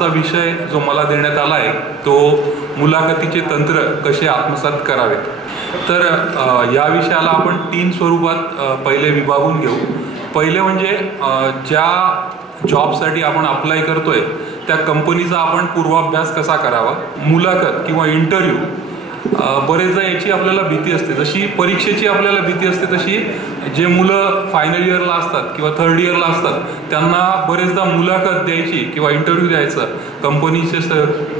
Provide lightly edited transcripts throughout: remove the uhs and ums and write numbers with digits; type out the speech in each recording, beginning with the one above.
आजचा विषय जो मला देण्यात आला आहे तो मुलाखतीचे तंत्र कसे आत्मसात करावे। तर या विषयाला आपण 3 स्वरूपात पहिले विभागून घेऊ। पहिले म्हणजे ज्या जॉबसाठी आपण अप्लाय करतोय त्या कंपनीचा आपण पूर्वाभ्यास कसा करावा। मुलाखत किंवा इंटरव्ह्यू बरेचदा याची आपल्याला भीती असते, जशी परीक्षेची आपल्याला भीती असते तशी जे मुलं फायनल इयरला असतात किंवा थर्ड इयरला असतात त्यांना बरेचदा मुलाखत द्यायची किंवा इंटरव्ह्यू द्यायचा, कंपनीचे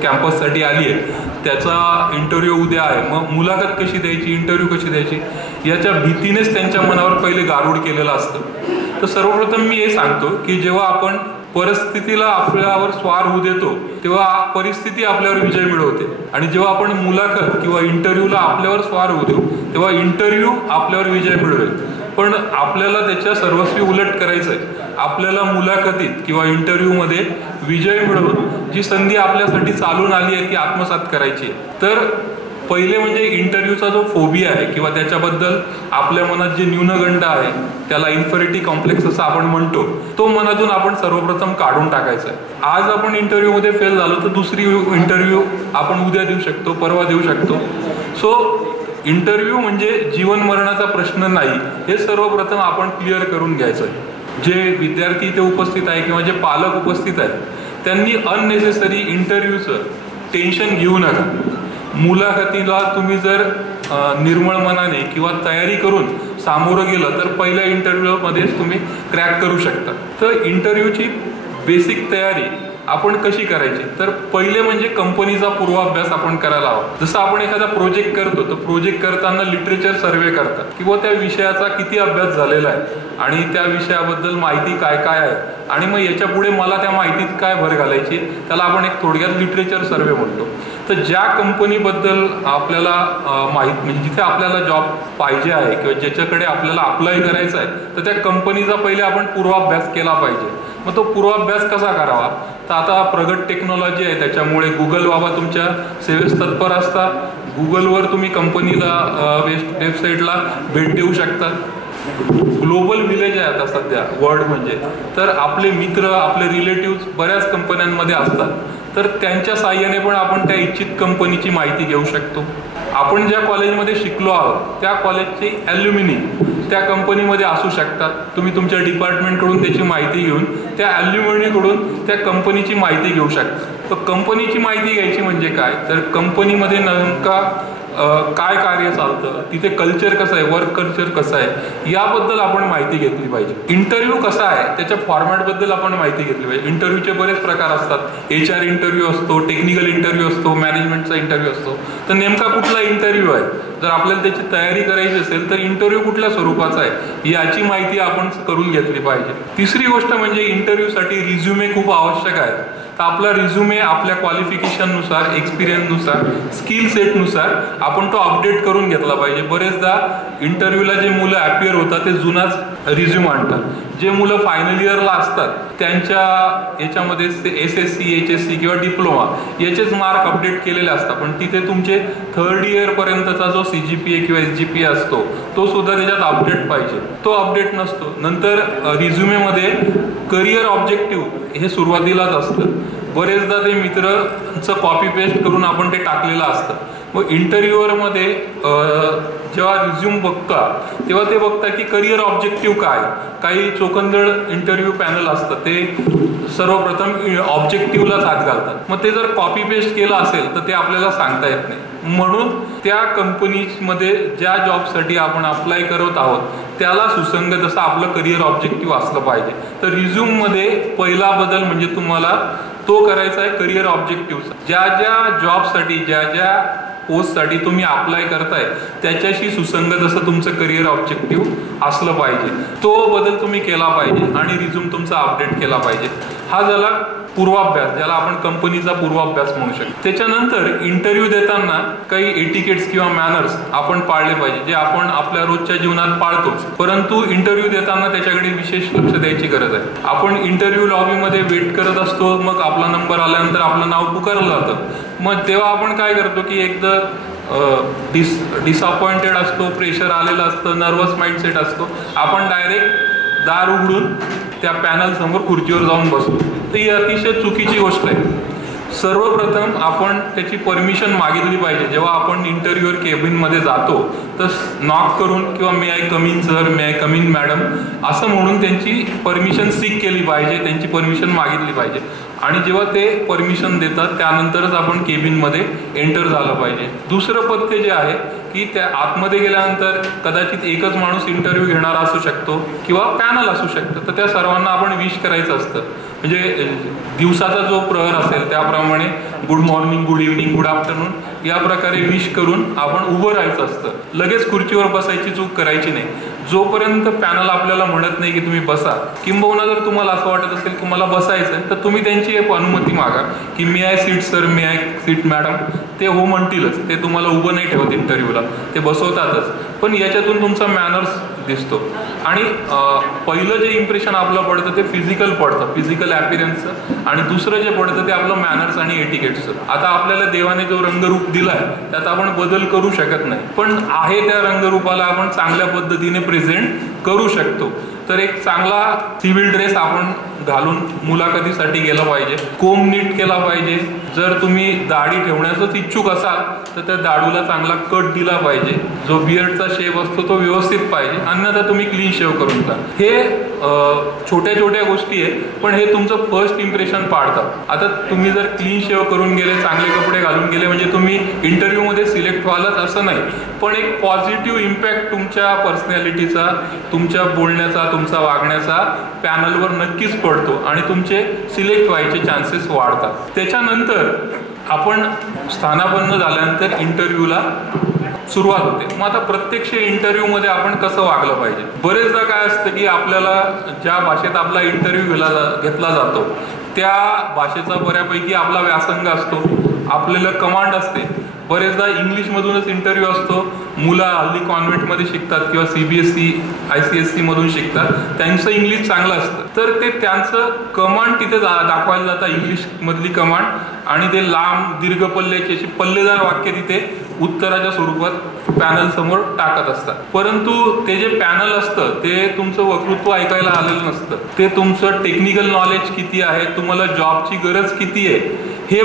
कॅम्पससाठी आली आहे त्याचा इंटरव्ह्यू उद्या आहे, मग मुलाखत कशी द्यायची, इंटरव्ह्यू कशी द्यायची याच्या भीतीनेच त्यांच्या मनावर पहिले गारूड केलेलं असतं। तर सर्वप्रथम मी हे सांगतो की जेव्हा आपण परिस्थितीला आपल्यावर स्वार होऊ देतो तेव्हा परिस्थिती आपल्यावर विजय मिळवते, आणि जेव्हा आपण मुलाखत किंवा इंटरव्ह्यूला आपल्यावर स्वार होऊ देऊ तेव्हा इंटरव्ह्यू आपल्यावर विजय मिळवेल। पण आपल्याला त्याच्या सर्वस्वी उलट करायचं आहे, आपल्याला मुलाखतीत किंवा इंटरव्ह्यूमध्ये विजय मिळवून जी संधी आपल्यासाठी चालून आली आहे ती आत्मसात करायची आहे। तर पहिले म्हणजे इंटरव्ह्यूचा जो फोबिया आहे किंवा त्याच्याबद्दल आपल्या मनात जे न्यूनगंड आहे त्याला इन्फेरिटी कॉम्प्लेक्स असं आपण म्हणतो, तो मनातून आपण सर्वप्रथम काढून टाकायचा आहे। आज आपण इंटरव्ह्यूमध्ये फेल झालो तर दुसरी इंटरव्ह्यू आपण उद्या देऊ शकतो, परवा देऊ शकतो। सो इंटरव्ह्यू म्हणजे जीवन मरणाचा प्रश्न नाही, हे सर्वप्रथम आपण क्लिअर करून घ्यायचं आहे। जे विद्यार्थी इथे उपस्थित आहे किंवा जे पालक उपस्थित आहेत त्यांनी अननेसेसरी इंटरव्ह्यूचं टेन्शन घेऊ नका। मुलाखतीला तुम्ही जर निर्मळ मनाने किंवा तयारी करून सामोरं गेलं तर पहिल्या इंटरव्ह्यूमध्येच तुम्ही क्रॅक करू शकता। तर इंटरव्ह्यूची बेसिक तयारी आपण कशी करायची, तर पहिले म्हणजे कंपनीचा पूर्वाभ्यास आपण करायला हवा। जसं आपण एखादा प्रोजेक्ट करतो तर प्रोजेक्ट करताना लिटरेचर सर्वे करतात किंवा त्या विषयाचा किती अभ्यास झालेला आहे आणि त्या विषयाबद्दल माहिती काय काय आहे आणि मग याच्या पुढे मला त्या माहितीत काय भर घालायची, त्याला आपण एक थोडक्यात लिटरेचर सर्वे म्हणतो। तर ज्या कंपनीबद्दल आपल्याला म्हणजे जिथे आपल्याला जॉब पाहिजे आहे किंवा ज्याच्याकडे आपल्याला अप्लाय करायचं आहे तर त्या कंपनीचा पहिले आपण पूर्वाभ्यास केला पाहिजे। मग तो पूर्वाभ्यास कसा करावा, तर आता प्रगत टेक्नॉलॉजी आहे त्याच्यामुळे गुगल बाबा तुमच्या सेवेस तत्पर असतात। गुगलवर तुम्ही कंपनीला वेबसाईटला भेट देऊ शकता। ग्लोबल विलेज आहे आता सध्या वर्ल्ड म्हणजे, तर आपले मित्र आपले रिलेटिव्ह बऱ्याच कंपन्यांमध्ये असतात, तर त्यांच्या साहाय्याने पण आपण त्या इच्छित कंपनीची माहिती घेऊ शकतो। आपण ज्या कॉलेजमध्ये शिकलो आहोत त्या कॉलेजचे ॲल्युमिनी त्या कंपनीमध्ये असू शकतात, तुम्ही तुमच्या डिपार्टमेंटकडून त्याची माहिती घेऊन त्या ॲल्युमिनीकडून त्या कंपनीची माहिती घेऊ शकता। तर कंपनीची माहिती घ्यायची म्हणजे काय, तर कंपनीमध्ये नेमका काय कार्य चालतं, तिथे कल्चर कसं आहे, वर्क कल्चर कसं आहे याबद्दल आपण माहिती घेतली पाहिजे। इंटरव्ह्यू कसा आहे त्याच्या फॉर्मॅटबद्दल आपण माहिती घेतली पाहिजे। इंटरव्ह्यूचे बरेच प्रकार असतात, HR इंटरव्ह्यू असतो, टेक्निकल इंटरव्ह्यू असतो, मॅनेजमेंटचा इंटरव्ह्यू असतो। तर नेमका कुठला इंटरव्ह्यू आहे, जर आपल्याला त्याची तयारी करायची असेल तर इंटरव्ह्यू कुठल्या स्वरूपाचा आहे याची माहिती आपण करून घेतली पाहिजे। तिसरी गोष्ट म्हणजे इंटरव्ह्यूसाठी रिझ्युमे खूप आवश्यक आहे। तर आपला रिझ्युमे आपल्या क्वालिफिकेशननुसार, एक्सपिरियन्सनुसार, स्किल सेटनुसार आपण तो अपडेट करून घेतला पाहिजे। बरेचदा इंटरव्ह्यूला जे मुलं ॲपियर होतात ते जुनाच रिझ्यूम आणतात। जे मुलं फायनल इयरला असतात त्यांच्या याच्यामध्ये SSC, HSC किंवा डिप्लोमा याचेच मार्क अपडेट केलेले असतात, पण तिथे तुमचे थर्ड इयरपर्यंतचा जो CGPA किंवा SGPA असतो तो सुद्धा त्याच्यात अपडेट पाहिजे, तो अपडेट नसतो। नंतर रिझ्युमेमध्ये करिअर ऑब्जेक्टिव्ह हे सुरुवातीलाच असतं, बरेचदा ते मित्रांचं कॉपी पेस्ट करून आपण ते टाकलेलं असतं। मग इंटरव्ह्यूअरमध्ये जेव्हा रिझ्यूम बघता तेव्हा ते बघता की करिअर ऑब्जेक्टिव्ह काय, काही चोखंदळ इंटरव्ह्यू पॅनल असतं ते सर्वप्रथम ऑब्जेक्टिव्हलाच हात घालतात, मग ते जर कॉपी पेस्ट केलं असेल तर ते आपल्याला सांगता येत नाही। म्हणून त्या कंपनीजमध्ये ज्या जॉबसाठी आपण अप्लाय करत आहोत त्याला सुसंगत असं आपलं करिअर ऑब्जेक्टिव्ह असलं पाहिजे। तर रिझ्यूममध्ये पहिला बदल म्हणजे तुम्हाला तो करायचा आहे करिअर ऑब्जेक्टिव्ह। ज्या ज्या जॉबसाठी, ज्या ज्या पोस्टसाठी तुम्ही अप्लाय करताय त्याच्याशी सुसंगत असं तुमचं करिअर ऑब्जेक्टिव्ह असलं पाहिजे, तो बदल तुम्ही केला पाहिजे आणि रिझ्यूम तुमचा अपडेट केला पाहिजे। हा झाला पूर्वाभ्यास, ज्याला आपण कंपनीचा पूर्वाभ्यास म्हणू शकतो। त्याच्यानंतर इंटरव्ह्यू देताना काही एटिकेट्स किंवा मॅनर्स आपण पाळले पाहिजे, जे आपण आपल्या रोजच्या जीवनात पाळतोच, परंतु इंटरव्ह्यू देताना त्याच्याकडे विशेष लक्ष द्यायची गरज आहे। आपण इंटरव्ह्यू लॉबीमध्ये वेट करत असतो, मग आपला नंबर आल्यानंतर आपलं नाव पुकारलं जातं, मग तेव्हा आपण काय करतो की एकदा डिसअपॉइंटेड असतो, प्रेशर आलेलं असतं, नर्वस माइंडसेट असतो, आपण डायरेक्ट दार उघडून त्या पॅनल समोर खुर्चीवर जाऊन बसतो। तर ही अतिशय चुकीची गोष्ट आहे। सर्वप्रथम आपण त्याची परमिशन मागितली पाहिजे. जेव्हा आपण इंटरव्ह्यूअर केबिनमध्ये जातो तर नॉक करून किंवा may I come in sir, may I come in madam असं म्हणून त्यांची परमिशन सीक केली पाहिजे, त्यांची परमिशन मागितली पाहिजे. आणि जेव्हा ते परमिशन देतात त्यानंतरच आपण केबिनमध्ये एंटर झालं पाहिजे. दुसरं पथ्य जे आहे की त्या आतमध्ये गेल्यानंतर कदाचित एकच माणूस इंटरव्ह्यू घेणारा असू शकतो किंवा पॅनल असू शकतं, तर त्या सर्वांना आपण विश करायचं असतं. म्हणजे दिवसाचा जो प्रहर असेल त्याप्रमाणे good morning, good evening, good afternoon या प्रकारे विश करून आपण उभं राहायचं असतं. लगेच खुर्चीवर बसायची चूक करायची नाही. जोपर्यंत पॅनल आपल्याला म्हणत नाही की तुम्ही बसा, किंबहुना जर तुम्हाला असं वाटत असेल की मला बसायचं आहे तर तुम्ही त्यांची एक अनुमती मागा की may I sit sir, may I sit madam. ते हो म्हणतीलच, ते तुम्हाला उभं नाही ठेवत इंटरव्ह्यूला, ते बसवतातच. पण याच्यातून तुमचा मॅनर्स दिसतो. आणि पहिलं जे इम्प्रेशन आपलं पडतं ते फिजिकल पडतं, फिजिकल ॲपिरन्सचं. आणि दुसरं जे पडतं ते आपलं मॅनर्स आणि एटिकेटचं. आता आपल्याला देवाने जो रंगरूप दिला आहे त्यात आपण बदल करू शकत नाही, पण आहे त्या रंगरूपाला आपण चांगल्या पद्धतीने प्रेझेंट करू शकतो. तर एक चांगला सिव्हिल ड्रेस आपण घालून मुलाखतीसाठी गेला पाहिजे. कोंब नीट केला पाहिजे. जर तुम्ही दाढी ठेवण्याचंच इच्छुक असाल तर त्या दाढूला चांगला कट दिला पाहिजे. जो बियर्डचा शेप असतो तो व्यवस्थित पाहिजे, अन्यथा तुम्ही क्लीन शेव करून जा. हे छोट्या छोट्या गोष्टी आहे, पण हे तुमचं फर्स्ट इम्प्रेशन पाडतात. आता तुम्ही जर क्लीन शेव करून गेले, चांगले कपडे घालून गेले म्हणजे तुम्ही इंटरव्ह्यूमध्ये सिलेक्ट व्हालच असं नाही, पण एक पॉझिटिव्ह इम्पॅक्ट तुमच्या पर्सनॅलिटीचा, तुमच्या बोलण्याचा, तुमचा वागण्याचा पॅनलवर नक्कीच पडतो आणि तुमचे सिलेक्ट व्हायचे चान्सेस वाढतात. त्याच्यानंतर आपण स्थानापन्न झाल्यानंतर इंटरव्ह्यूला सुरुवात होते. मग आता प्रत्यक्ष इंटरव्ह्यूमध्ये आपण कसं वागलं पाहिजे. बरेचदा काय असतं की आपल्याला ज्या भाषेत आपला इंटरव्ह्यू घेतला जातो त्या भाषेचा बऱ्यापैकी आपला व्यासंग असतो, आपल्याला कमांड असते. बरेचदा इंग्लिशमधूनच इंटरव्ह्यू असतो. मुलं हल्ली कॉन्व्हेंटमध्ये शिकतात किंवा CBSE ICSE मधून शिकतात, त्यांचं इंग्लिश चांगलं असतं, तर ते त्यांचं कमांड तिथे दाखवायला जातात, इंग्लिशमधली कमांड. आणि ते लांब दीर्घ पल्ल्याची अशी पल्लेदार वाक्य तिथे उत्तराच्या स्वरूपात पॅनल समोर टाकत असतात. परंतु ते जे पॅनल असतं ते तुमचं वक्तृत्व ऐकायला आलेलं नसतं. ते तुमचं टेक्निकल नॉलेज किती आहे, तुम्हाला जॉबची गरज किती आहे हे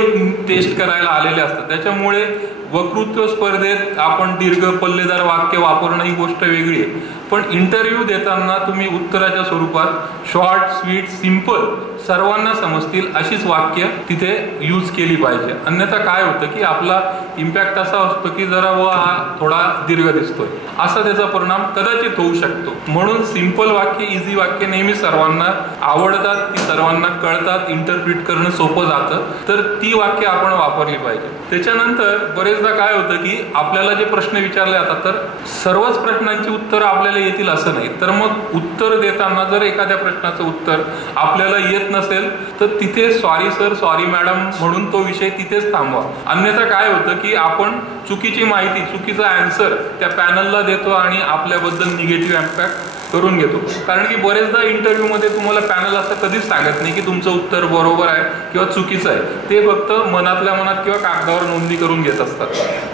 टेस्ट करायला आलेले असतात. त्याच्यामुळे वक्तृत्व स्पर्धेत आपण दीर्घ पल्लेदार वाक्य वापरणं ही गोष्ट वेगळी आहे, पण इंटरव्ह्यू देताना तुम्ही उत्तराच्या स्वरूपात शॉर्ट, स्वीट, सिंपल, सर्वांना समजतील अशीच वाक्य तिथे यूज केली पाहिजे. अन्यथा काय होतं की आपला इम्पॅक्ट असा असतो की जरा हा थोडा दीर्घ दिसतोय, असा त्याचा परिणाम कदाचित होऊ शकतो. म्हणून सिंपल वाक्य, इझी वाक्य नेहमी सर्वांना आवडतात, ती सर्वांना कळतात, इंटरप्रिट करणं सोपं जातं, तर ती वाक्य आपण वापरली पाहिजे. त्याच्यानंतर बरेचदा काय होतं की आपल्याला जे प्रश्न विचारले जातात तर सर्वच प्रश्नांची उत्तरं आपल्याला येतील असं नाही. तर मग उत्तर देताना जर एखाद्या प्रश्नाचं उत्तर आपल्याला येत नसेल तर तिथे सॉरी सर, सॉरी मॅडम म्हणून तो विषय तिथेच थांबवा. अन्यथा काय होतं की आपण चुकीची माहिती, चुकीचा आन्सर त्या पॅनलला देतो आणि आपल्याबद्दल निगेटिव्ह इम्पॅक्ट करून घेतो. कारण की बरेचदा इंटरव्ह्यूमध्ये तुम्हाला पॅनल असं कधीच सांगत नाही की तुमचं उत्तर बरोबर आहे किंवा चुकीचं आहे. ते फक्त मनातल्या मनात किंवा कागदावर नोंदणी करून घेत असतात.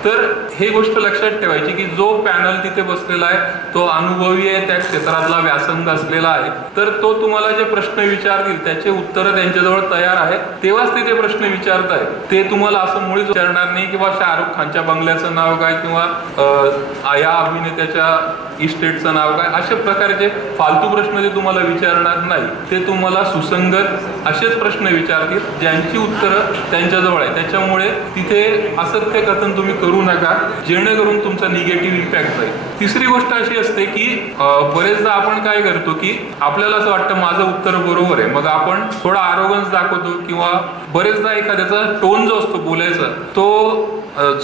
तर हे गोष्ट लक्षात ठेवायची की जो पॅनल तिथे बसलेला आहे तो अनुभवी आहे, त्या क्षेत्रातला व्यासंग असलेला आहे, तर तो तुम्हाला जे प्रश्न विचारतील त्याचे उत्तरं त्यांच्याजवळ तयार आहे, तेव्हाच ते प्रश्न विचारताय. ते तुम्हाला असं मुळीच विचारणार नाही किंवा शाहरुख खानच्या बंगल्याचं नाव काय किंवा या अभिनेत्याच्या इस्टेटचं नाव काय, अशा प्रकारचे फालतू प्रश्न ते तुम्हाला विचारणार नाही. ते तुम्हाला सुसंगत असेच प्रश्न विचारतील ज्यांची उत्तरं त्यांच्याजवळ आहे. त्याच्यामुळे तिथे असत्य कथन तुम्ही करू नका, जेणेकरून तुमचा निगेटिव्ह इम्पॅक्ट जाईल. तिसरी गोष्ट अशी असते की बरेचदा आपण काय करतो की आपल्याला असं वाटतं माझं उत्तर बरोबर आहे, मग आपण थोडा आरोगन्स दाखवतो किंवा बरेचदा एखाद्याचा टोन जो असतो बोलायचा तो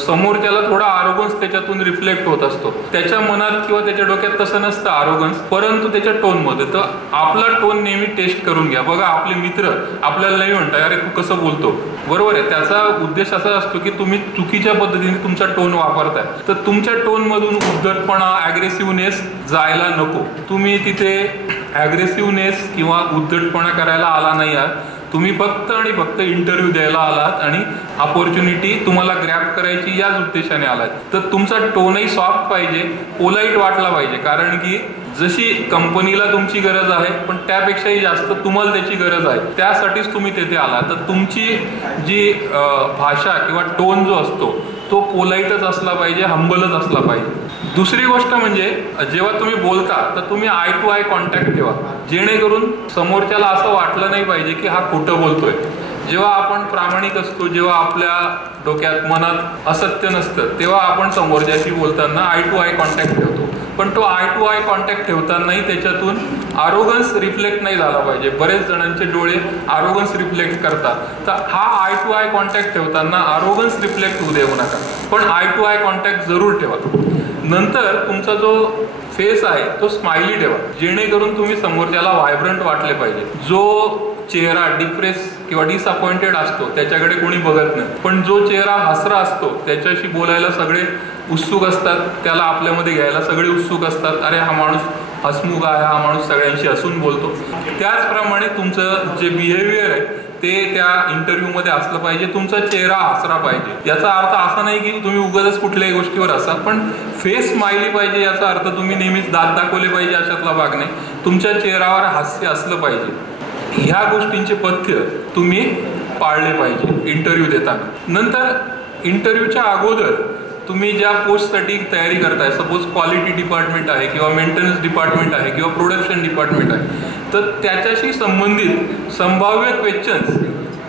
समोरच्याला थोडा आरोगन्स त्याच्यातून रिफ्लेक्ट होत असतो. त्याच्या मनात किंवा त्याच्या डोक्यात तसं नसतं आरोगन्स, परंतु त्याच्या टोनमध्ये. तर आपला टोन नेहमी टेस्ट करून घ्या. बघा आपले मित्र आपल्याला नाही म्हणतात अरे तू कसं बोलतो, बरोबर आहे, त्याचा उद्देश असा असतो की तुम्ही चुकीच्या पद्धतीने तुमचा टोन वापरताय. तर तुमच्या टोनमधून उद्धटपणा, ॲग्रेसिव्हनेस जायला नको. तुम्ही तिथे ॲग्रेसिव्हनेस किंवा उद्धटपणा करायला आला नाही आहात, तुम्ही फक्त आणि फक्त इंटरव्ह्यू द्यायला आलात आणि अपॉर्च्युनिटी तुम्हाला ग्रॅब करायची याच उद्देशाने आलात. तर तुमचा टोनही सॉफ्ट पाहिजे, पोलाईट वाटला पाहिजे. कारण की जशी कंपनीला तुमची गरज आहे पण त्यापेक्षाही जास्त तुम्हाला त्याची गरज आहे, त्यासाठीच तुम्ही तेथे आला. तर तुमची जी भाषा किंवा टोन जो असतो तो पोलाईटच असला पाहिजे, हंबलच असला पाहिजे. दुसरी गोष्ट म्हणजे जेव्हा तुम्ही बोलता तर तुम्ही आय टू आय कॉन्टॅक्ट ठेवा, जेणेकरून समोरच्याला असं वाटलं नाही पाहिजे की हा खोटं बोलतोय. जेव्हा आपण प्रामाणिक असतो, जेव्हा आपल्या डोक्यात मनात असत्य नसतं, तेव्हा आपण समोरच्याशी बोलताना आय टू आय कॉन्टॅक्ट ठेवतो. पण तो आय टू आय कॉन्टॅक्ट ठेवतानाही त्याच्यातून आरोगन्स रिफ्लेक्ट नाही झाला पाहिजे. बरेच जणांचे डोळे आरोगन्स रिफ्लेक्ट करतात. तर हा आय टू आय कॉन्टॅक्ट ठेवताना आरोगन्स रिफ्लेक्ट होऊ देऊ नका, पण आय टू आय कॉन्टॅक्ट जरूर ठेवा. नंतर तुमचा जो फेस आहे तो स्माइली ठेवा, जेणेकरून तुम्ही समोरच्याला व्हायब्रंट वाटले पाहिजे. जो चेहरा डिप्रेस किंवा डिसअपॉइंटेड असतो त्याच्याकडे कोणी बघत नाही, पण जो चेहरा हसरा असतो त्याच्याशी बोलायला सगळे उत्सुक असतात, त्याला आपल्यामध्ये घ्यायला सगळे उत्सुक असतात. अरे हा माणूस हसमुख आहे, हा माणूस सगळ्यांशी हसून बोलतो. त्याचप्रमाणे तुमचं जे बिहेवियर आहे ते त्या इंटरव्ह्यूमध्ये असलं पाहिजे. तुमचा चेहरा हसरा पाहिजे. याचा अर्थ असा नाही की तुम्ही उगाच कुठल्याही गोष्टीवर असा, पण फेस स्माइली पाहिजे. याचा अर्थ तुम्ही नेहमीच दात दाखवले पाहिजे अशातला भाग नाही. तुमच्या चेहऱ्यावर हास्य असलं पाहिजे. ह्या गोष्टींचे पथ्य तुम्ही पाळले पाहिजे इंटरव्ह्यू देताना. नंतर इंटरव्ह्यूच्या अगोदर तुम्ही ज्या पोस्टसाठी तयारी करताय, सपोज क्वालिटी डिपार्टमेंट आहे किंवा मेंटेनन्स डिपार्टमेंट आहे किंवा प्रोडक्शन डिपार्टमेंट आहे, तर त्याच्याशी संबंधित संभाव्य क्वेश्चन्स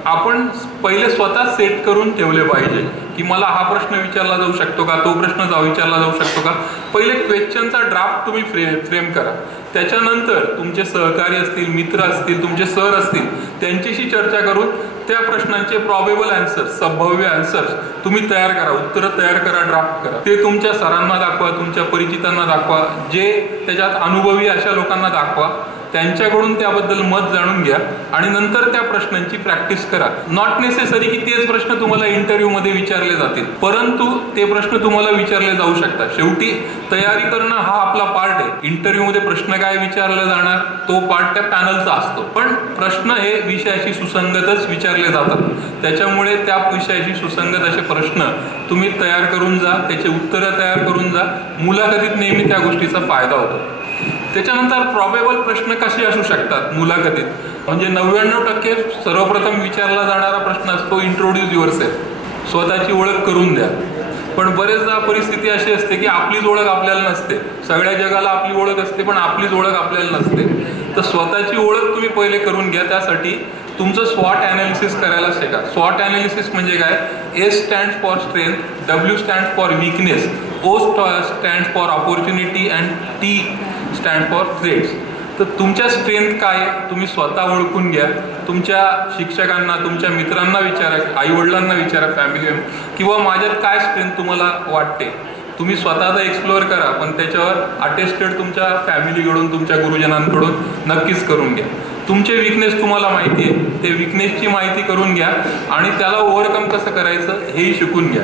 आपण पहिले स्वतः सेट करून ठेवले पाहिजे की मला हा प्रश्न विचारला जाऊ शकतो का, तो प्रश्न विचारला जाऊ शकतो का. पहिले क्वेश्चनचा ड्राफ्ट तुम्ही फ्रेम करा. त्याच्यानंतर तुमचे सहकारी असतील, मित्र असतील, तुमचे सर असतील, त्यांच्याशी चर्चा करून त्या प्रश्नांचे प्रॉबेबल आन्सर्स, संभाव्य आन्सर्स तुम्ही तयार करा, उत्तरं तयार करा, ड्राफ्ट करा. ते तुमच्या सरांना दाखवा, तुमच्या परिचितांना दाखवा, जे त्याच्यात अनुभवी अशा लोकांना दाखवा, त्यांच्याकडून त्याबद्दल मत जाणून घ्या आणि नंतर त्या प्रश्नांची प्रॅक्टिस करा. नॉट नेसेसरी की तेच प्रश्न तुम्हाला इंटरव्ह्यूमध्ये विचारले जातील, परंतु ते प्रश्न तुम्हाला विचारले जाऊ शकतात. शेवटी तयारी करणं हा आपला पार्ट आहे. इंटरव्ह्यूमध्ये प्रश्न काय विचारले जाणार तो पार्ट त्या पॅनलचा असतो, पण प्रश्न हे विषयाशी सुसंगतच विचारले जातात. त्याच्यामुळे त्या विषयाशी सुसंगत असे प्रश्न तुम्ही तयार करून जा, त्याचे उत्तरं तयार करून जा. मुलाखतीत नेहमी त्या गोष्टीचा फायदा होतो. त्याच्यानंतर प्रॉबेबल प्रश्न कसे असू शकतात मुलाखतीत, म्हणजे 99% सर्वप्रथम विचारला जाणारा प्रश्न असतो इंट्रोड्यूस युअरसेल्फ, स्वतःची ओळख करून द्या. पण बरेचदा परिस्थिती अशी असते की आपलीच ओळख आपल्याला नसते. सगळ्या जगाला आपली ओळख असते पण आपलीच ओळख आपल्याला नसते. तर स्वतःची ओळख तुम्ही पहिले करून घ्या. त्यासाठी तुमचं स्वॉट ॲनालिसिस करायला शिका. स्वॉट ॲनालिसिस म्हणजे काय? S stand for strength, W stand for weakness, O stand for opportunity and T stand for threats. तर तुमच्या स्ट्रेंथ काय तुम्ही स्वतः ओळखून घ्या. तुमच्या शिक्षकांना, तुमच्या मित्रांना विचारा, आईवडिलांना विचारा, फॅमिली किंवा माझ्यात काय स्ट्रेंथ तुम्हाला वाटते. तुम्ही स्वतःचा एक्सप्लोअर करा, पण त्याच्यावर अटेस्टेड तुमच्या फॅमिलीकडून, तुमच्या गुरुजनांकडून नक्कीच करून घ्या. तुमचे विकनेस तुम्हाला माहिती आहे, ते विकनेसची माहिती करून घ्या आणि त्याला ओव्हरकम कसं करायचं हेही शिकून घ्या.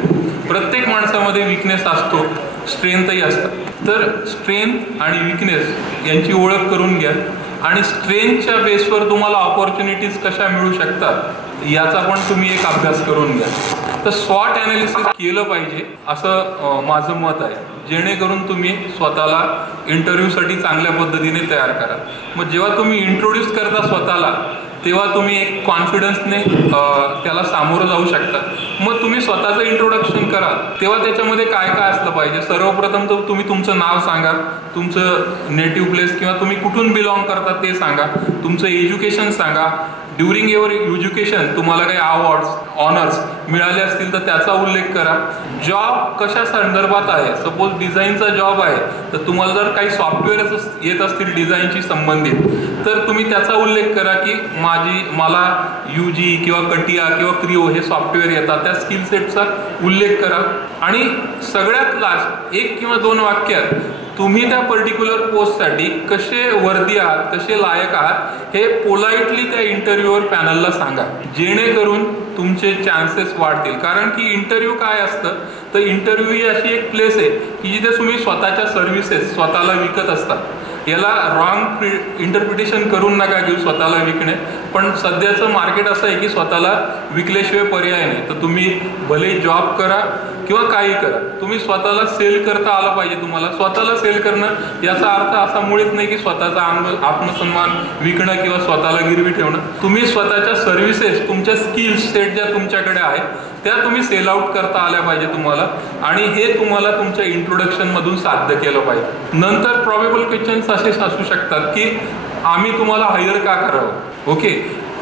प्रत्येक माणसामध्ये विकनेस असतो, स्ट्रेंथही असतात. तर स्ट्रेंथ आणि विकनेस यांची ओळख करून घ्या आणि स्ट्रेंथच्या बेसवर तुम्हाला ऑपॉर्च्युनिटीज कशा मिळू शकतात याचा पण तुम्ही एक अभ्यास करून घ्या. तर स्वॉट ॲनालिसिस केलं पाहिजे असं माझं मत आहे, जेणेकरून तुम्ही स्वतःला इंटरव्ह्यूसाठी चांगल्या पद्धतीने तयार करा. मग जेव्हा तुम्ही इंट्रोड्यूस करता स्वतःला तेव्हा तुम्ही एक कॉन्फिडन्सने त्याला सामोरं जाऊ शकता. मग तुम्ही स्वतःचं इंट्रोडक्शन करा, तेव्हा त्याच्यामध्ये काय काय असलं पाहिजे. सर्वप्रथम तर तुम्ही तुमचं नाव सांगा, तुमचं नेटिव्ह प्लेस किंवा तुम्ही कुठून बिलॉंग करता ते सांगा, तुमचं एज्युकेशन सांगा. ड्युरिंग युअर एज्युकेशन तुम्हाला काही अवॉर्ड्स, ऑनर्स मिळाले असतील तर त्याचा उल्लेख करा. जॉब कशा संदर्भात आहे, सपोज डिझाईनचा जॉब आहे तर तुम्हाला जर काही सॉफ्टवेअर येत असतील डिझाईनशी संबंधित तर तुम्ही त्याचा उल्लेख करा की मला UG किंवा कटिया किंवा क्रिओ हे सॉफ्टवेअर येतात, त्या स्किल सेटचा उल्लेख करा. आणि सगळ्यात लास्ट 1 किंवा 2 वाक्यात तुम्ही त्या पर्टिक्युलर पोस्टसाठी कसे वर्दी आहात, कसे लायक आहात हे पोलाइटली त्या इंटरव्ह्यूवर पॅनलला सांगा, जेणेकरून तुमचे चान्सेस वाढतील. कारण की इंटरव्ह्यू काय असतं, तर इंटरव्ह्यू ही अशी एक प्लेस आहे की जिथे तुम्ही स्वतःच्या सर्व्हिसेस स्वतःला विकत असतात. याला रॉंग इंटरप्रिटेशन करून नका घेऊ स्वतःला विकणे. पण सध्याचं मार्केट असं आहे की स्वतःला विकल्याशिवाय पर्याय नाही. तर तुम्ही भले जॉब करा किंवा काही करा, तुम्ही स्वतःला सेल करता आलं पाहिजे. तुम्हाला स्वतःला सेल करणं याचा अर्थ असा मुळीच नाही की स्वतःचा आत्मसन्मान विकणं किंवा स्वतःला गिरवी ठेवणं. तुम्ही स्वतःच्या सर्व्हिसेस, तुमच्या स्किल्स सेट ज्या तुमच्याकडे आहेत त्या तुम्ही सेल आउट करता आल्या पाहिजे तुम्हाला, आणि हे तुम्हाला तुमच्या इंट्रोडक्शन मधून साध्य केलं पाहिजे. नंतर प्रॉबेबल क्वेश्चन्स असे असू शकतात की आम्ही तुम्हाला हायर का करावं. ओके,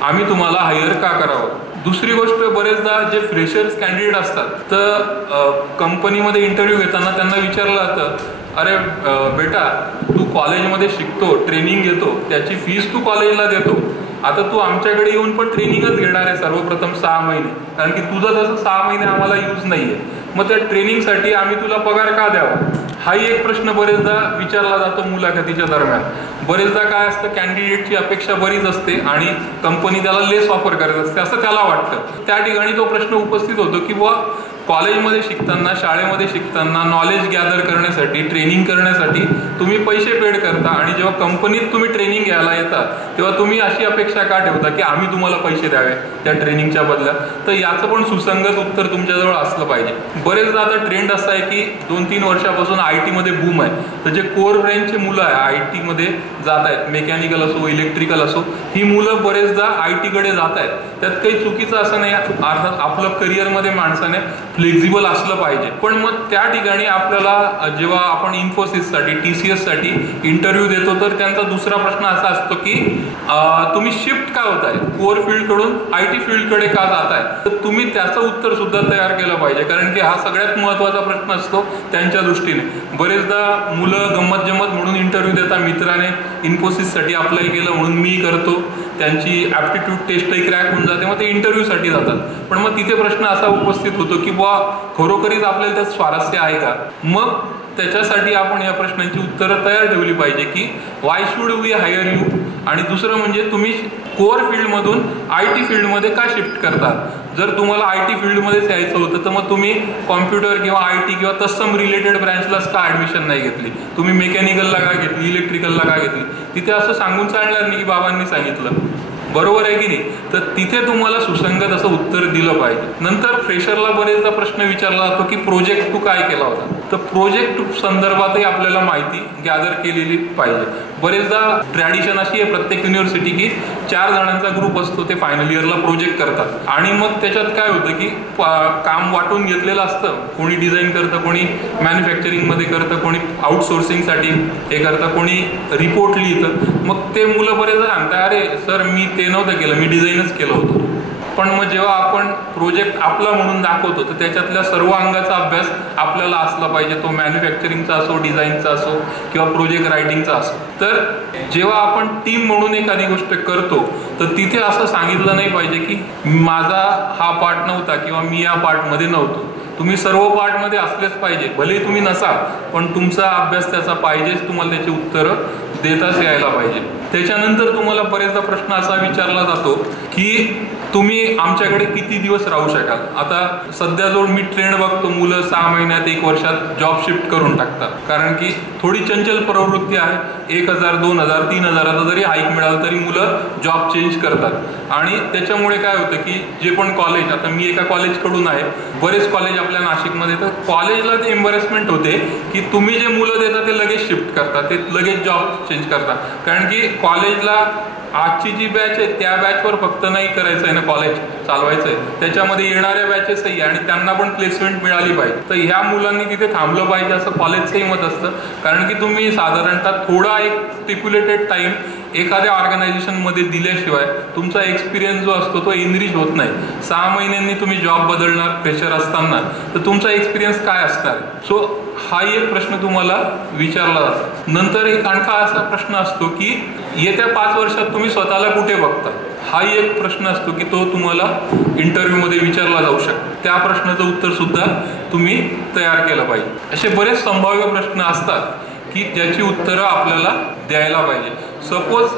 आम्ही तुम्हाला हायर का करावं. दुसरी गोष्ट, बरेचदा जे फ्रेशर्स कॅन्डिडेट असतात तर कंपनीमध्ये इंटरव्ह्यू घेताना त्यांना विचारलं जातं, अरे बेटा तू कॉलेजमध्ये शिकतो, ट्रेनिंग घेतो, त्याची फीस तू कॉलेजला देतो, आता तू आमच्याकडे येऊन पण ट्रेनिंगच घेणार आहे सर्वप्रथम 6 महिने, कारण की तुझं तसं 6 महिने आम्हाला यूज नाहीये, मग त्या ट्रेनिंगसाठी आम्ही तुला पगार का द्यावा. हाही एक प्रश्न बरेचदा विचारला जातो मुलाखतीच्या दरम्यान. बरेचदा काय असतं, कॅन्डिडेटची अपेक्षा बरीच असते आणि कंपनी त्याला लेस ऑफर करत असते असं त्याला वाटतं. त्या ठिकाणी तो प्रश्न उपस्थित होतो की बुवा कॉलेजमध्ये शिकताना, शाळेमध्ये शिकताना नॉलेज गॅदर करण्यासाठी, ट्रेनिंग करण्यासाठी तुम्ही पैसे पेड करता, आणि जेव्हा कंपनीत तुम्ही ट्रेनिंग घ्यायला येता तेव्हा तुम्ही अशी अपेक्षा का ठेवता की आम्ही तुम्हाला पैसे द्यावे त्या ट्रेनिंगच्या बदल्यात. तर याचं पण सुसंगत उत्तर तुमच्याजवळ असलं पाहिजे. बरेचदा आता ट्रेंड असा आहे की 2-3 वर्षापासून IT मध्ये बूम आहे, तर जे कोर ब्रँचचे मुलं आहे IT मध्ये जात आहेत, मेकॅनिकल असो इलेक्ट्रिकल असो, ही मुलं बरेचदा IT कडे जात आहेत. त्यात काही चुकीचं असं नाही. अर्थात आपलं करिअरमध्ये माणसाने फ्लेक्झिबल असलं पाहिजे, पण मग त्या ठिकाणी आपल्याला जेव्हा आपण इन्फोसिससाठी, TCS साठी इंटरव्ह्यू देतो तर त्यांचा दुसरा प्रश्न असा असतो की तुम्ही शिफ्ट का होताय, कोर फील्ड कडून IT फील्डकडे का जाताय. तर तुम्ही त्याचं उत्तर सुद्धा तयार केलं पाहिजे, कारण की हा सगळ्यात महत्त्वाचा प्रश्न असतो त्यांच्या दृष्टीने. बरेचदा मुलं गंमत जमत म्हणून इंटरव्ह्यू देतात, मित्राने इन्फोसिससाठी अप्लाय केलं म्हणून मी करतो, त्यांची ॲप्टिट्यूड टेस्टही क्रॅक होऊन जाते, मग ते इंटरव्ह्यूसाठी जातात. पण मग तिथे प्रश्न असा उपस्थित होतो की बुवा खरोखरीच आपल्याला त्यात स्वारस्य आहे का. मग त्याच्यासाठी आपण या प्रश्नांची उत्तरं तयार ठेवली पाहिजे की why should we hire you, आणि दुसरं म्हणजे तुम्ही कोर फील्डमधून IT फील्डमध्ये का शिफ्ट करतात. जर तुम्हाला IT फील्डमध्येच यायचं होतं तर मग तुम्ही कॉम्प्युटर किंवा IT किंवा तत्सम रिलेटेड ब्रँचलाच का ॲडमिशन नाही घेतली, तुम्ही मेकॅनिकलला का घेतली, इलेक्ट्रिकलला का घेतली. तिथे असं सांगून चालणार नाही की बाबांनी सांगितलं, बरोबर आहे की नाही. तर तिथे तुम्हाला सुसंगत असं उत्तर दिलं पाहिजे. नंतर फ्रेशरला बरेचदा प्रश्न विचारला जातो की प्रोजेक्ट तू काय केला होता. तर प्रोजेक्ट संदर्भातही आपल्याला माहिती गॅदर केलेली पाहिजे. बरेचदा ट्रॅडिशन अशी आहे प्रत्येक युनिव्हर्सिटी की 4 जणांचा ग्रुप असतो, ते फायनल इयरला प्रोजेक्ट करतात, आणि मग त्याच्यात काय होतं की काम वाटून घेतलेलं असतं. कोणी डिझाईन करतं, कोणी मॅन्युफॅक्चरिंगमध्ये करतं, कोणी आउटसोर्सिंगसाठी हे करतं, कोणी रिपोर्ट लिहितं. मग ते मुलं बरेचदा सांगतात, अरे सर मी ते नव्हतं केलं, मी डिझाईनच केलं होतं. पण मग जेव्हा आपण प्रोजेक्ट आपला म्हणून दाखवतो तर त्याच्यातल्या सर्व अंगाचा अभ्यास आपल्याला असला पाहिजे, तो मॅन्युफॅक्चरिंगचा असो, डिझाईनचा असो किंवा प्रोजेक्ट रायटिंगचा असो. तर जेव्हा आपण टीम म्हणून एखादी गोष्ट करतो तर तिथे असं सांगितलं नाही पाहिजे की माझा हा पार्ट नव्हता किंवा मी या पार्टमध्ये नव्हतो. तुम्ही सर्व पार्टमध्ये असलेच पाहिजे, भले तुम्ही नसाल पण तुमचा अभ्यास त्याचा पाहिजेच, तुम्हाला त्याची उत्तरं देताच यायला पाहिजे. त्याच्यानंतर तुम्हाला बरेचदा प्रश्न असा विचारला जातो की तुम्ही आमच्याकडे किती दिवस राहू शकाल. आता सध्या जो मी ट्रेंड बघतो, मुलं 6 महिन्यात 1 वर्षात जॉब शिफ्ट करून टाकतात, कारण की थोडी चंचल प्रवृत्ती आहे. 1000, 2000, 3000 जरी हाईक मिळालं तरी मुलं जॉब चेंज करतात, आणि त्याच्यामुळे काय होतं की जे पण कॉलेज, आता मी एका कॉलेजकडून आहे, बरेच कॉलेज आपल्या नाशिकमध्ये, तर कॉलेजला ते एम्बॅरेसमेंट होते की तुम्ही जे मुलं देता ते लगेच शिफ्ट करतात, ते लगेच जॉब चेंज करतात, कारण की कॉलेजला आजची जी बॅच आहे त्या बॅचवर फक्त नाही करायचं आहे ना, कॉलेज चालवायचं आहे, त्याच्यामध्ये येणाऱ्या बॅचेसही आणि त्यांना पण प्लेसमेंट मिळाली पाहिजे. तर ह्या मुलांनी तिथे थांबलं पाहिजे असं कॉलेजचंही मत असतं, कारण की तुम्ही साधारणतः थोडा एक स्टिप्युलेटेड टाइम एखाद्या ऑर्गनायझेशनमध्ये दिल्याशिवाय तुमचा एक्सपिरियन्स जो असतो तो इनरिच होत नाही. 6 महिन्यांनी तुम्ही जॉब बदलणार फ्रेशर असताना तर तुमचा एक्सपिरियन्स काय असणार. सो हाही एक प्रश्न तुम्हाला विचारला जातो. नंतर एक आणखा असा प्रश्न असतो की येत्या 5 वर्षात तुम्ही स्वतःला कुठे बघता. हाही एक प्रश्न असतो की तो तुम्हाला इंटरव्ह्यूमध्ये विचारला जाऊ शकतो. त्या प्रश्नाचं उत्तर सुद्धा तुम्ही तयार केलं पाहिजे. असे बरेच संभाव्य प्रश्न असतात की ज्याची उत्तरं आपल्याला द्यायला पाहिजे. सपोज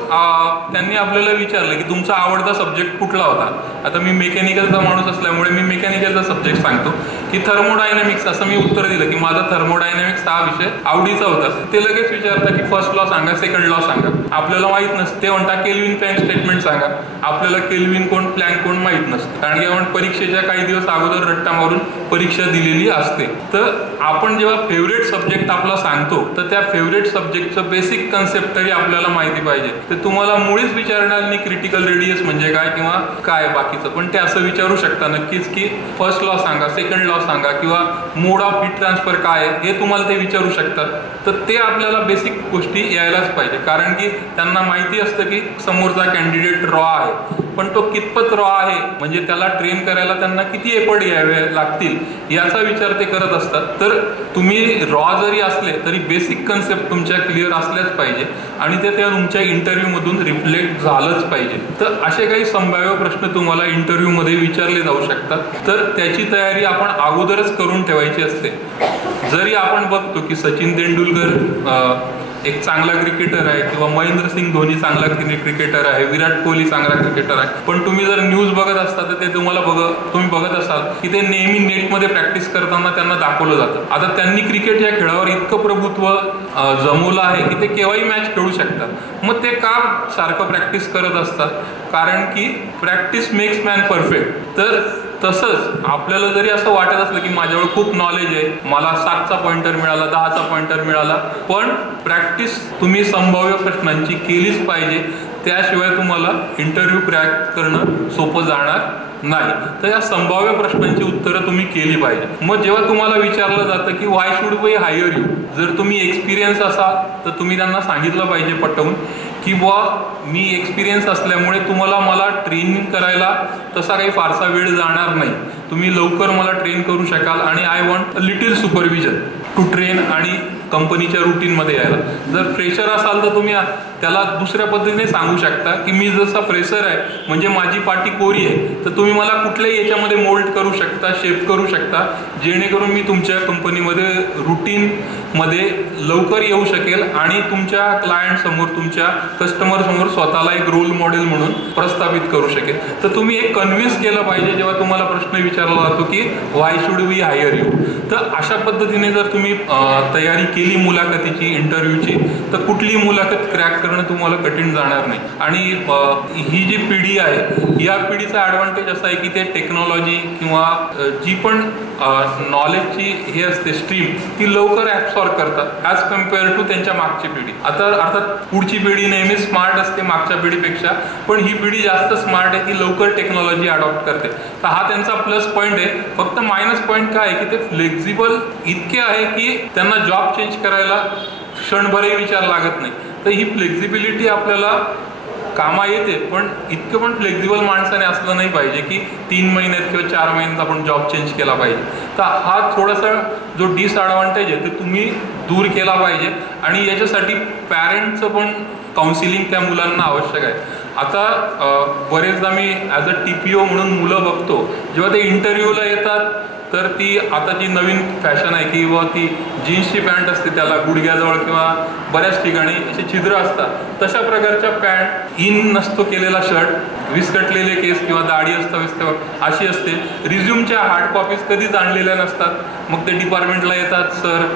त्यांनी आपल्याला विचारलं की तुमचा आवडता सब्जेक्ट कुठला होता, आता मी मेकॅनिकलचा माणूस असल्यामुळे मी मेकॅनिकलचा सब्जेक्ट सांगतो की थर्मोडायनॅमिक्स, असं मी उत्तर दिलं की माझा थर्मोडायनॅमिक्स हा विषय आवडीचा होता. ते लगेच विचारतात की फर्स्ट लॉ सांगा, सेकंड लॉ सांगा. आपल्याला माहित नसते. ते म्हणतात केल्विन प्लँक स्टेटमेंट सांगा. आपल्याला केल्विन कोण प्लँक कोण माहित नसतं, कारण की आपण परीक्षेच्या काही दिवस अगोदर रट्टा मारून परीक्षा दिलेली असते. तर आपण जेव्हा फेवरेट सब्जेक्ट आपला सांगतो तर त्या फेवरेट सब्जेक्टचं बेसिक कन्सेप्ट तरी आपल्याला माहिती पाहिजे. ते तुम्हाला मुळीच विचारणार नाही क्रिटिकल रेडियस म्हणजे काय किंवा काय बाकीचं, पण ते असं विचारू शकता नक्कीच की फर्स्ट लॉ सांगा, सेकंड लॉ सांगा किंवा मोड ऑफ हीट ट्रान्सफर काय आहे हे तुम्हाला ते विचारू शकतात. तर ते आपल्याला बेसिक गोष्टी यायलाच पाहिजे, कारण की त्यांना माहिती असतं की समोरचा कॅन्डिडेट रॉ आहे, पण तो कितपत रॉ आहे म्हणजे त्याला ट्रेन करायला त्यांना किती एफर्ट घ्यावे लागतील याचा विचार ते करत असतात. तर तुम्ही रॉ जरी असले तरी बेसिक कन्सेप्ट तुमच्या क्लिअर असल्याच पाहिजे आणि ते त्या तुमच्या इंटरव्ह्यूमधून रिफ्लेक्ट झालंच पाहिजे. तर असे काही संभाव्य प्रश्न तुम्हाला इंटरव्ह्यूमध्ये विचारले जाऊ शकतात, तर त्याची तयारी आपण अगोदरच करून ठेवायची असते. जरी आपण बघतो की सचिन तेंडुलकर एक चांगला क्रिकेटर आहे किंवा महेंद्रसिंग धोनी चांगला क्रिकेटर आहे, विराट कोहली चांगला क्रिकेटर आहे, पण तुम्ही जर न्यूज बघत असता तर ते तुम्ही बघत असाल की ते नेहमी नेटमध्ये प्रॅक्टिस करताना त्यांना दाखवलं जातं. आता त्यांनी क्रिकेट या खेळावर इतकं प्रभुत्व जमवलं आहे की ते केव्हाही मॅच खेळू शकतात. मग ते का सारखं प्रॅक्टिस करत असतात? कारण की प्रॅक्टिस मेक्स मॅन परफेक्ट. तर तसंच आपल्याला जरी असं वाटत असलं की माझ्यावर खूप नॉलेज आहे, मला 7चा पॉइंटर मिळाला, 10चा पॉइंटर मिळाला, पण प्रॅक्टिस तुम्ही संभाव्य प्रश्नांची केलीच पाहिजे. त्याशिवाय तुम्हाला इंटरव्ह्यू क्रॅक करणं सोपं जाणार नाही. तर या संभाव्य प्रश्नांची उत्तरं तुम्ही केली पाहिजे. मग जेव्हा तुम्हाला विचारलं जातं की why should we hire you, जर तुम्ही एक्सपिरियन्स असाल तर तुम्ही त्यांना सांगितलं पाहिजे पटवून की मी एक्सपिरियन्स असल्यामुळे तुम्हाला मला ट्रेनिंग करायला तसा काही फारसा वेळ जाणार नाही, तुम्ही लवकर मला ट्रेन करू शकाल आणि I want a little supervision to train आणि कंपनीच्या रुटीनमध्ये यायला. जर फ्रेशर असाल तर तुम्ही त्याला दुसऱ्या पद्धतीने सांगू शकता की मी जसा फ्रेशर आहे म्हणजे माझी पाठी कोरी आहे, तर तुम्ही मला कुठल्याही याच्यामध्ये मोल्ड करू शकता, शेप करू शकता, जेणेकरून मी तुमच्या कंपनीमध्ये रुटीनमध्ये लवकर येऊ शकेल आणि तुमच्या क्लायंट समोर, तुमच्या कस्टमर समोर स्वतःला एक रोल मॉडेल म्हणून प्रस्थापित करू शकेल. तर तुम्ही एक कन्व्हिन्स केलं पाहिजे जेव्हा तुम्हाला प्रश्न विचारला जातो की why should we hire you. तर अशा पद्धतीने जर तुम्ही तयारी केली मुलाखतीची, इंटरव्ह्यूची, तर कुठली मुलाखत क्रॅक करणं तुम्हाला कठीण जाणार नाही. आणि ही जी पिढी आहे या पिढीचा ॲडव्हान्टेज असा आहे की ते टेक्नॉलॉजी किंवा जी पण नॉलेजची हे असते स्ट्रीम ती लवकर ॲब्सॉर्ब करतात ॲज कम्पेअर टू त्यांच्या मागची पिढी. आता अर्थात पुढची पिढी नेहमी स्मार्ट असते मागच्या पिढीपेक्षा, पण ही पिढी जास्त स्मार्ट आहे, ती लवकर टेक्नॉलॉजी अडॉप्ट करते. तर हा त्यांचा प्लस पॉईंट आहे. फक्त मायनस पॉईंट काय आहे की ते फ्लेक्झिबल इतके आहे की त्यांना जॉब चेंज करायला क्षणभरही विचार लागत नाही. तर ही फ्लेक्झिबिलिटी आपल्याला कामा येते, पण इतकं पण फ्लेक्झिबल माणसाने असलं नाही पाहिजे की 3 महिन्यात किंवा 4 महिन्यात आपण जॉब चेंज केला पाहिजे. तर हा थोडासा जो डिसएडव्हान्टेज आहे ते तुम्ही दूर केला पाहिजे आणि याच्यासाठी पॅरेंटचं पण काउन्सिलिंग त्या मुलांना आवश्यक आहे. आता बरेचदा मी ॲज अ TPO म्हणून मुलं बघतो, जेव्हा ते इंटरव्ह्यूला येतात तर ती आता जी नवीन फॅशन आहे किंवा ती जीन्सची पॅन्ट असते त्याला गुडघ्याजवळ किंवा बऱ्याच ठिकाणी असे छिद्र असतात, तशा प्रकारच्या पॅन्ट, इन नसतो केलेला शर्ट, विस्कटलेले केस किंवा दाढी असतं अशी असते. रिझ्यूमच्या हार्ड कॉपीज कधीच आणलेल्या नसतात. मग ते डिपार्टमेंटला येतात, सर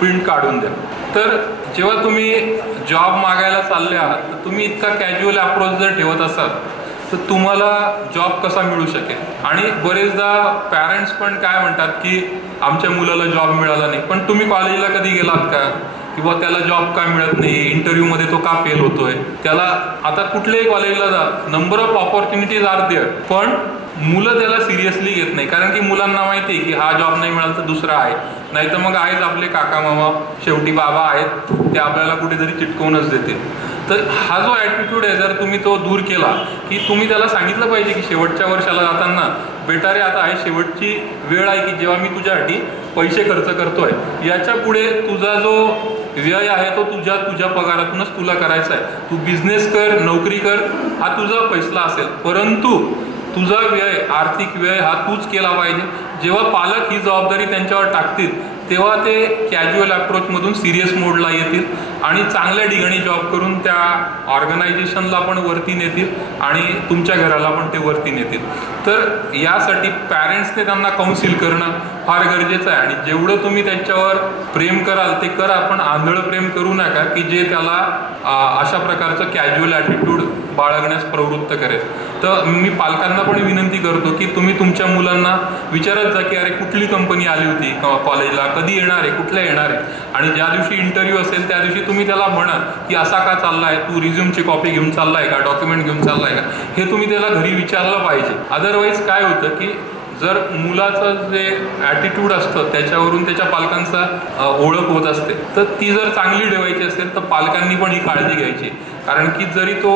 प्रिंट काढून द्या. तर जेव्हा तुम्ही जॉब मागायला चालले आहात तर तुम्ही इतका कॅज्युअल अप्रोच जर ठेवत असाल तर तुम्हाला जॉब कसा मिळू शकेल. आणि बरेचदा पॅरेंट्स पण काय म्हणतात की आमच्या मुलाला जॉब मिळाला नाही, पण तुम्ही कॉलेजला कधी गेलात का किंवा त्याला जॉब का मिळत नाही, इंटरव्ह्यूमध्ये तो का फेल होतोय, त्याला आता कुठल्याही कॉलेजला जा, number of opportunities are there, पण मुलं त्याला सिरियसली घेत नाही. कारण की मुलांना माहिती आहे की हा जॉब नाही मिळाला तर दुसरा आहे, नाही तर मग आहेत आपले काका मामा, शेवटी बाबा आहेत, ते आपल्याला कुठेतरी चिटकवूनच देतील. तर हा जो ॲटिट्यूड आहे जर तुम्ही तो दूर केला की तुम्ही त्याला सांगितलं पाहिजे की शेवटच्या वर्षाला जाताना बेटा रे आता आहे शेवटची वेळ आहे की जेव्हा मी तुझ्यासाठी पैसे खर्च करतोय, याच्या पुढे तुझा जो व्यय आहे तो तुझ्या पगारातूनच तुला करायचा आहे. तू बिझनेस कर, नोकरी कर, हा तुझा फैसला असेल, परंतु तुझा व्यय, आर्थिक व्यय हा तूच केला पाहिजे. जेव्हा पालक ही जबाबदारी त्यांच्यावर टाकतील तेव्हा ते कॅज्युअल अप्रोचमधून सिरियस मोडला येतील आणि चांगल्या ठिकाणी जॉब करून त्या ऑर्गनायझेशनला पण वरती नेतील आणि तुमच्या घराला पण ते वरती नेतील. तर यासाठी पॅरेंट्सने त्यांना काउन्सिल करणं फार गरजेचं आहे. आणि जेवढं तुम्ही त्यांच्यावर प्रेम कराल ते करा, पण आंधळं प्रेम करू नका की जे त्याला अशा प्रकारचं कॅज्युअल ॲटिट्यूड बाळगण्यास प्रवृत्त करेल. तर मी पालकांना पण विनंती करतो की तुम्ही तुमच्या मुलांना विचारत जा की अरे कुठली कंपनी आली होती कॉलेजला, कधी येणार आहे, कुठल्या येणार आहे. आणि ज्या दिवशी इंटरव्ह्यू असेल त्या दिवशी तुम्ही त्याला म्हणा की असा का चाललाय, तू रिझ्यूमची कॉपी घेऊन चाललाय का, डॉक्युमेंट घेऊन चाललाय का, हे तुम्ही त्याला घरी विचारलं पाहिजे. अदरवाईज काय होतं की जर मुलाचं जे ॲटिट्यूड असतं त्याच्यावरून त्याच्या पालकांचा ओळख होत असते, तर ती जर चांगली ठेवायची असेल तर पालकांनी पण ही काळजी घ्यायची. कारण की जरी तो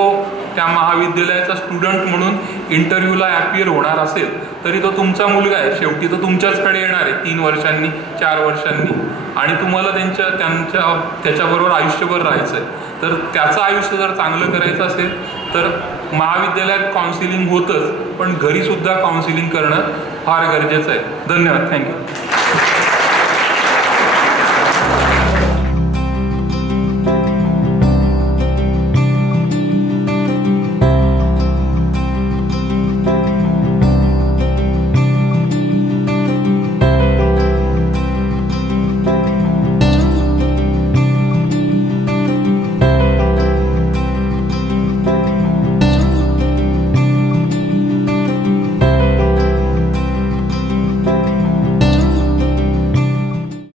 त्या महाविद्यालयाचा स्टुडंट म्हणून इंटरव्ह्यूला ॲपियर होणार असेल तरी तो तुमचा मुलगा आहे, शेवटी तो तुमच्याचकडे येणार आहे 3 वर्षांनी 4 वर्षांनी, आणि तुम्हाला त्याच्याबरोबर आयुष्यभर राहायचं आहे. तर त्याचं आयुष्य जर चांगलं करायचं असेल तर महाविद्यालयात काउन्सिलिंग होतंच, पण घरीसुद्धा काउन्सिलिंग करणं फार गरजेचं आहे. धन्यवाद. थँक्यू.